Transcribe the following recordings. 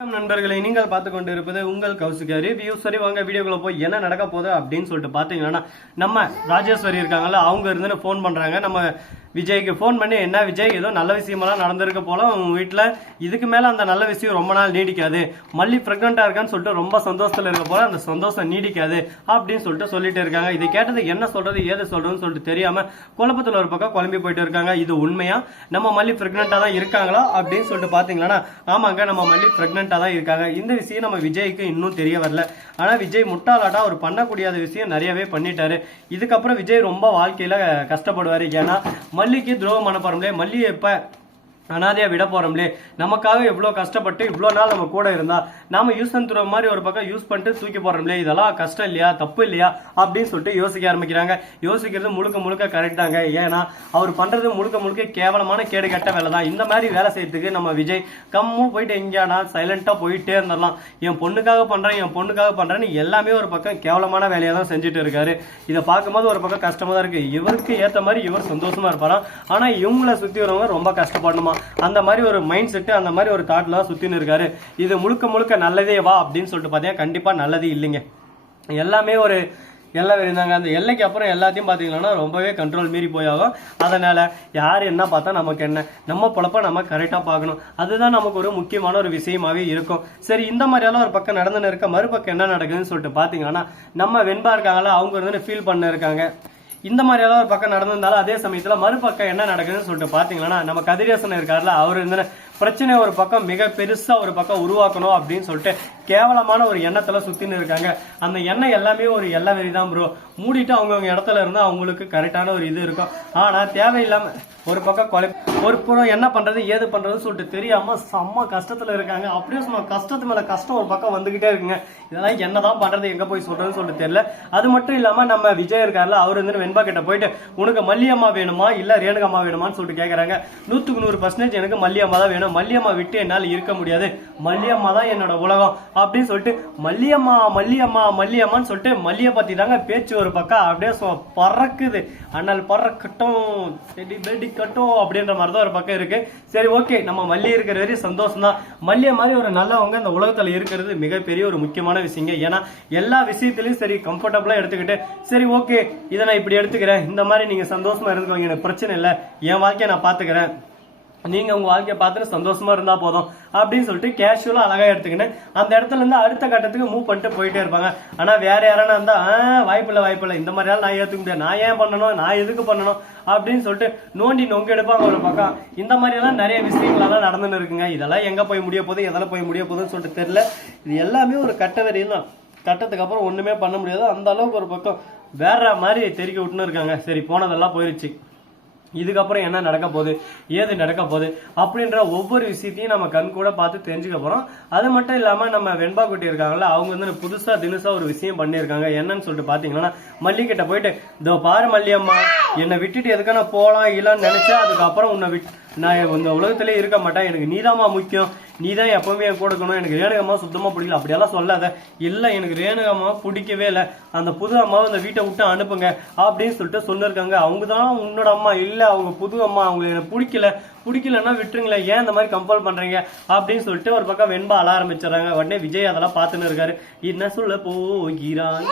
நண்பர்களை நீங்கள் பார்த்து கொண்டு இருப்பது உங்கள் கௌசிகா ரிவ்யூ. சரி வாங்க வீடியோக்குள்ள போய் என்ன நடக்க போகுது அப்படின்னு சொல்லிட்டு பார்த்தீங்கன்னா, நம்ம ராஜேஸ்வரி இருக்காங்கல்ல, அவங்க இருந்து ஃபோன் பண்றாங்க நம்ம விஜய்க்கு. ஃபோன் பண்ணி, என்ன விஜய், ஏதோ நல்ல விஷயமெல்லாம் நடந்திருக்க போல உங்க வீட்டில், இதுக்கு மேலே அந்த நல்ல விஷயம் ரொம்ப நாள் நீடிக்காது, மல்லி ப்ரெக்னெண்ட்டாக இருக்கான்னு சொல்லிட்டு ரொம்ப சந்தோஷத்தில் இருக்க போல, அந்த சந்தோஷம் நீடிக்காது அப்படின்னு சொல்லிட்டு இருக்காங்க. இதை கேட்டது என்ன சொல்றது ஏது சொல்றதுன்னு சொல்லிட்டு தெரியாம குழப்பத்தில் ஒரு பக்கம் குழம்பி போயிட்டு இருக்காங்க. இது உண்மையா நம்ம மல்லி ப்ரெக்னெண்ட்டாக தான் இருக்காங்களா அப்படின்னு சொல்லிட்டு பார்த்தீங்கன்னா, ஆமாங்க, நம்ம மல்லி ப்ரெக்னெண்ட்டாக தான் இருக்காங்க. இந்த விஷயம் நம்ம விஜய்க்கு இன்னும் தெரிய வரல. ஆனால் விஜய் முட்டாளாட்டா அவர் பண்ணக்கூடியாத விஷயம் நிறையவே பண்ணிட்டாரு. இதுக்கப்புறம் விஜய் ரொம்ப வாழ்க்கையில கஷ்டப்படுவார். ஏன்னா மல்லிக்கு துரோகம் பண்ண போறோம்லே, மல்லியை எப்ப அனாதையா விட போறோம்லே, நமக்காக எவ்வளவு கஷ்டப்பட்டு இவ்வளவு நாள் நம்ம கூட இருந்தா நாம யூஸ் அண்ட் த்ரோ மாதிரி ஒரு பக்கம் யூஸ் பண்ணிட்டு தூக்கி போறோம்லே, இதெல்லாம் கஷ்டம் இல்லையா, தப்பு இல்லையா அப்படின்னு சொல்லிட்டு யோசிக்க ஆரம்பிக்கிறாங்க. யோசிக்கிறது முழுக்க முழுக்க கரெக்ட் தாங்க. ஏன்னா அவர் பண்றது முழுக்க முழுக்க கேவலமான கேடு கட்ட வேலை தான். இந்த மாதிரி வேலை செய்யறதுக்கு நம்ம விஜய் கம்மு போயிட்டு எங்கேயானா சைலண்டா போயிட்டே இருந்துடலாம். என் பொண்ணுக்காக பண்றேன்னு எல்லாமே ஒரு பக்கம் கேவலமான வேலையை தான் செஞ்சுட்டு இருக்காரு. இதை பார்க்கும்போது ஒரு பக்கம் கஷ்டமா தான் இருக்கு. இவருக்கு ஏற்ற மாதிரி இவர் சந்தோஷமா இருப்பாராம், ஆனா இவங்களை சுத்தி வரவங்க ரொம்ப கஷ்டப்படணுமா, அந்த மாதிரி ஒரு மைண்ட் செட், அந்த மாதிரி ஒரு தாட்ல சுத்தின்னு இருக்காரு. இது முழுக்க முழுக்க நல்லதே வா அப்படின்னு சொல்லிட்டு பார்த்தீங்கன்னா கண்டிப்பா நல்லது இல்லைங்க. எல்லாமே ஒரு எல்லை இருந்தாங்க. அந்த எல்லைக்கு அப்புறம் எல்லாத்தையும் பார்த்தீங்கன்னா ரொம்பவே கண்ட்ரோல் மீறி போயாகும். அதனால யார் என்ன பார்த்தா நமக்கு என்ன, நம்ம பொழப்ப நம்ம கரெக்டாக பார்க்கணும். அதுதான் நமக்கு ஒரு முக்கியமான ஒரு விஷயமாவே இருக்கும். சரி, இந்த மாதிரியெல்லாம் ஒரு பக்கம் நடந்துன்னு இருக்க, மறுபக்கம் என்ன நடக்குதுன்னு சொல்லிட்டு பார்த்தீங்கன்னா, நம்ம வெண்பா இருக்காங்களா, அவங்க வந்து ஃபீல் பண்ண இருக்காங்க. இந்த மாதிரி ஏதாவது ஒரு பக்கம் நடந்திருந்தாலும் அதே சமயத்துல மறுபக்கம் என்ன நடக்குதுன்னு சொல்லிட்டு பாத்தீங்கன்னா, நம்ம கதிரேசன் இருக்காருல, அவரு இந்த பிரச்சனை ஒரு பக்கம் மிக பெருசா ஒரு பக்கம் உருவாக்கணும் அப்படின்னு சொல்லிட்டு கேவலமான ஒரு எண்ணத்துல சுத்தின்னு இருக்காங்க. அந்த எண்ணம் எல்லாமே ஒரு எல்லை வெறி தான் ப்ரோ. மூடிட்டு அவங்கவுங்க இடத்துல இருந்தா அவங்களுக்கு கரெக்டான ஒரு இது இருக்கும். ஆனா தேவையில்லாம ஒரு பக்கம் ஒரு புறம் என்ன பண்றது ஏது பண்றதுன்னு சொல்லிட்டு தெரியாம செம்ம கஷ்டத்துல இருக்காங்க. அப்படியே சும்மா கஷ்டத்து மேல கஷ்டம் ஒரு பக்கம் வந்துகிட்டே இருக்குங்க. இதெல்லாம் என்னதான் பண்றது, எங்க போய் சொல்றதுன்னு சொல்லிட்டு தெரியல. அது மட்டும் இல்லாம நம்ம விஜய் இருக்காருல, அவர் வந்து வெண்பா கிட்ட போயிட்டு, உனக்கு மல்லியம்மா வேணுமா இல்ல ரேணுகம்மா வேணுமான்னு சொல்லிட்டு கேக்குறாங்க. 100% எனக்கு மல்லியம்மா தான் வேணும், மல்லியம்மா விட்டு என்னால் இருக்க முடியாது, மல்லியம்மா தான் என்னோட உலகம் அப்படின்னு சொல்லிட்டு மல்லியம்மான்னு சொல்லிட்டு மல்லியை பத்தி தாங்க பேச்சு ஒரு பக்கம் அப்படியே பறக்குது. அண்ணல் பறக்கட்டும் செடி கட்டும் அப்படின்ற மாதிரி தான் ஒரு பக்கம் இருக்கு. சரி ஓகே, நம்ம மல்லி இருக்கிற வரையும் சந்தோஷம் தான். மல்லிய மாதிரி ஒரு நல்லவங்க இந்த உலகத்துல இருக்கிறது மிகப்பெரிய ஒரு முக்கியமான விஷயங்க. ஏன்னா எல்லா விஷயத்திலையும் சரி கம்ஃபர்டபுளா எடுத்துக்கிட்டு, சரி ஓகே இதை நான் இப்படி எடுத்துக்கிறேன், இந்த மாதிரி நீங்க சந்தோஷமா இருந்துக்கோங்க, எனக்கு பிரச்சனை இல்லை, என் வாழ்க்கையை நான் பாத்துக்கிறேன், நீங்க உங்க வாழ்க்கையை பார்த்துட்டு சந்தோஷமா இருந்தா போதும் அப்படின்னு சொல்லிட்டு கேஷுவலா அழகா எடுத்துக்கின்னு அந்த இடத்துல இருந்து அடுத்த கட்டத்துக்கு மூவ் பண்ணிட்டு போயிட்டே இருப்பாங்க. ஆனா வேற யாரானா இருந்தா வாய்ப்பில்லை, இந்த மாதிரி நான் ஏத்துக்க முடியாது, நான் ஏன் பண்ணணும், நான் எதுக்கு பண்ணணும் அப்படின்னு சொல்லிட்டு நோண்டி நொங்க எடுப்பாங்க ஒரு பக்கம். இந்த மாதிரி எல்லாம் நிறைய விஷயங்கள் எல்லாம் நடந்துன்னு இருக்குங்க. இதெல்லாம் எங்க போய் முடிய போகுது, எதெல்லாம் போய் முடிய போகுதுன்னு சொல்லிட்டு தெரியல. இது எல்லாமே ஒரு கட்ட வரையும் தான். கட்டத்துக்கு அப்புறம் ஒண்ணுமே பண்ண முடியாது. அந்த அளவுக்கு ஒரு பக்கம் வேற மாதிரி தெருக்கி விட்டுன்னு இருக்காங்க. சரி, போனதெல்லாம் போயிருச்சு, இதுக்கப்புறம் என்ன நடக்க போகுது ஏது நடக்க போகுது அப்படின்ற ஒவ்வொரு விஷயத்தையும் நம்ம கண் கூட பார்த்து தெரிஞ்சுக்க போறோம். அது மட்டும் இல்லாம நம்ம வெண்பா குட்டி இருக்காங்கல்ல, அவங்க வந்து புதுசா தினுசா ஒரு விஷயம் பண்ணியிருக்காங்க. என்னன்னு சொல்லிட்டு பாத்தீங்கன்னா, மல்லி கிட்ட போயிட்டு, இதோ பாரு மல்லியம்மா, என்னை விட்டுட்டு எதுக்கான போலாம் இல்லன்னு நினைச்சா அதுக்கப்புறம் உன்னை நான் இந்த உலகத்திலே இருக்க மாட்டேன், எனக்கு நீதாமா முக்கியம், நீ தான் எப்பவுமே என் கொடுக்கணும், எனக்கு ரேணுகம்மா சுத்தமா பிடிக்கல அப்படியெல்லாம் சொல்லாத. இல்ல, எனக்கு ரேணுகம்மா பிடிக்கவே இல்லை, அந்த புது அம்மாவை இந்த வீட்டை விட்டு அனுப்புங்க அப்படின்னு சொல்லிட்டு சொல்லிருக்காங்க. அவங்க தான் உன்னோட அம்மா, இல்ல அவங்க புது அம்மா, அவங்களுக்கு எனக்கு பிடிக்கலன்னா விட்டுருங்களேன், ஏன் இந்த மாதிரி கம்பல் பண்றீங்க அப்படின்னு சொல்லிட்டு ஒரு பக்கம் வெண்பா அழ ஆரம்பிச்சிடறாங்க. உடனே விஜய் அதெல்லாம் பார்த்துன்னு இருக்காரு. என்ன சொல்ல போகிறான்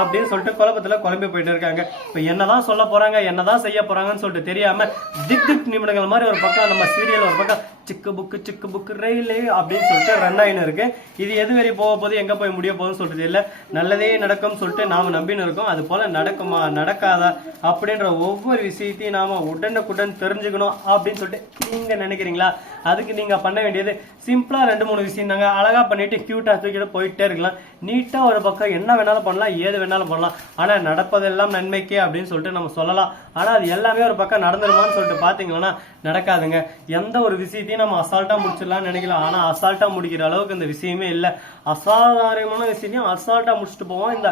அப்படின்னு சொல்லிட்டு குழப்பத்துல குழம்பி போயிட்டு இருக்காங்க. இப்ப என்னதான் சொல்ல போறாங்க, என்னதான் செய்ய போறாங்கன்னு சொல்லிட்டு தெரியாம திக் நிமிடங்கள் மாதிரி ஒரு பக்கம் நம்ம சீரியல் ஒரு பக்கம் சிக்கு புக்கு ரயிலே அப்படின்னு சொல்லிட்டு ரன் ஆயின்னு இருக்கு. இது எது வரை போக போது, எங்க போய் முடிய போகுதுன்னு சொல்லிட்டு தெரியல. நல்லதே நடக்கும் சொல்லிட்டு நாம நம்பின்னு இருக்கோம். அது போல நடக்குமா நடக்காதா அப்படின்ற ஒவ்வொரு விஷயத்தையும் நாம உடனுக்குடன் தெரிஞ்சுக்கணும் அப்படின்னு சொல்லிட்டு நீங்க நினைக்கிறீங்களா? அதுக்கு நீங்க பண்ண வேண்டியது சிம்பிளா 2-3 விஷயம் தாங்க. அழகா பண்ணிட்டு கியூட்டா தூக்கிட்டு போயிட்டே இருக்கலாம். நீட்டா ஒரு பக்கம் என்ன வேணாலும் பண்ணலாம், ஏது வேணாலும் பண்ணலாம். ஆனா நடப்பதெல்லாம் நன்மைக்கே அப்படின்னு சொல்லிட்டு நம்ம சொல்லலாம். ஆனா அது எல்லாமே ஒரு பக்கம் நடந்துருமான்னு சொல்லிட்டு பாத்தீங்கன்னா நடக்காதுங்க. எந்த ஒரு விஷயத்தையும் நம்ம அசால்ட்டா முடிச்சிடலாம்னு நினைக்கலாம். ஆனா அசால்ட்டா முடிக்கிற அளவுக்கு இந்த விஷயமே இல்லை. அசாதாரணமான விஷயத்தையும் அசால்ட்டா முடிச்சுட்டு போவோம் இந்த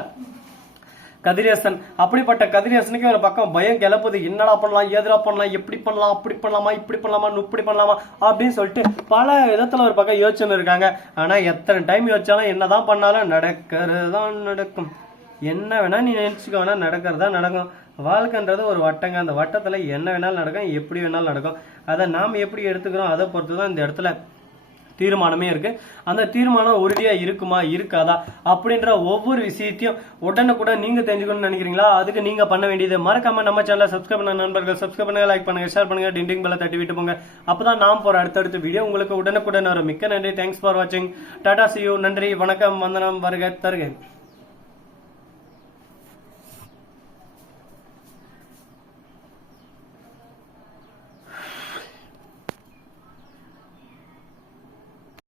கதிரேசன். அப்படிப்பட்ட கதிரேசனுக்கு ஒரு பக்கம் பயம் கிளப்புது. என்னடா பண்ணலாம், ஏதுடா பண்ணலாம், எப்படி பண்ணலாம், அப்படி பண்ணலாமா, இப்படி பண்ணலாமா, இப்படி பண்ணலாமா அப்படின்னு சொல்லிட்டு பல விதத்துல ஒரு பக்கம் யோசனை இருக்காங்க. ஆனா எத்தனை டைம் யோசிச்சாலும் என்னதான் பண்ணாலும் நடக்கிறது தான் நடக்கும். என்ன வேணா நீ நினைச்சுக்க வேணா, நடக்கிறதா நடக்கும். வாழ்க்கைன்றது ஒரு வட்டங்க. அந்த வட்டத்துல என்ன வேணாலும் நடக்கும், எப்படி வேணாலும் நடக்கும். அதை நாம் எப்படி எடுத்துக்கிறோம் அதை பொறுத்து தான் இந்த இடத்துல தீர்மானமே இருக்கு. அந்த தீர்மானம் உறுதியா இருக்குமா இருக்காதா அப்படின்ற ஒவ்வொரு விஷயத்தையும் உடனுக்குடன் நீங்க தெரிஞ்சுக்கணும்னு நினைக்கிறீங்களா? அதுக்கு நீங்க பண்ண வேண்டியது மறக்காம நம்ம சேனலை சப்ஸ்கிரைப் பண்ண நண்பர்கள் சப்ஸ்கிரைப் பண்ணுங்க, லைக் பண்ணுங்க, ஷேர் பண்ணுங்க, டிண்டிங் பெல்ல தட்டி விட்டு போங்க. அப்பதான் நாம் போற அடுத்தடுத்த வீடியோ உங்களுக்கு உடனுக்குடன் வரும். மிக்க நன்றி. தேங்க்ஸ் ஃபார் வாட்சிங். Tata, see you. நன்றி, வணக்கம், வந்தனம், வருக தருக.